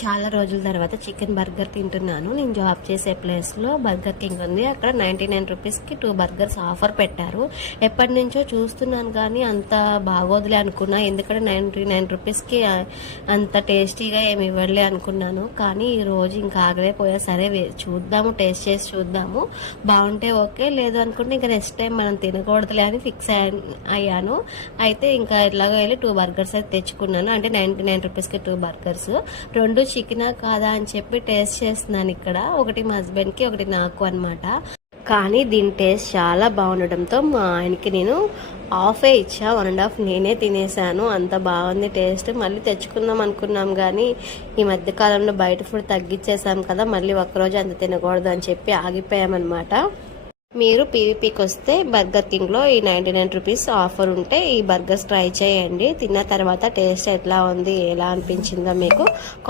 చాలా రోజుల తర్వాత చికెన్ బర్గర్ తింటున్నాను. నేను జాబ్ చేసే ప్లేస్లో బర్గర్ కింగ్ ఉంది. అక్కడ 99 రూపీస్కి 2 బర్గర్స్ ఆఫర్ పెట్టారు. ఎప్పటి నుంచో చూస్తున్నాను కానీ అంత బాగోదులే అనుకున్నా. ఎందుకంటే 99 రూపీస్కి అంత టేస్టీగా ఏమి ఇవ్వలే అనుకున్నాను. కానీ ఈరోజు ఇంకా ఆగలేకపోయా. సరే చూద్దాము, టేస్ట్ చేసి చూద్దాము, బాగుంటే ఓకే, లేదు అనుకుంటే ఇంకా నెక్స్ట్ టైం మనం తినకూడదులే అని ఫిక్స్ అయ్యాను. అయితే ఇంకా ఇలాగో వెళ్ళి 2 బర్గర్స్ అయితే తెచ్చుకున్నాను. అంటే 99 రూపీస్కి 2 బర్గర్స్. రెండు చికెనా కాదా అని చెప్పి టేస్ట్ చేస్తున్నాను ఇక్కడ. ఒకటి మా హస్బెండ్కి, ఒకటి నాకు అనమాట. కానీ దీని టేస్ట్ చాలా బాగుండడంతో మా ఆయనకి నేను హాఫే ఇచ్చా, 1.5 నేనే తినేసాను. అంత బాగుంది టేస్ట్. మళ్ళీ తెచ్చుకుందాం అనుకున్నాం కానీ ఈ మధ్యకాలంలో బయట ఫుడ్ తగ్గించేసాం కదా, మళ్ళీ ఒక్కరోజు అంత తినకూడదు అని చెప్పి ఆగిపోయామన్నమాట. మీరు పీవీపీకి వస్తే బర్గర్ కింగ్లో ఈ 99 రూపీస్ ఆఫర్ ఉంటే ఈ బర్గర్స్ ట్రై చేయండి. తిన్న తర్వాత టేస్ట్ ఎట్లా ఉంది, ఎలా అనిపించిందో మీకు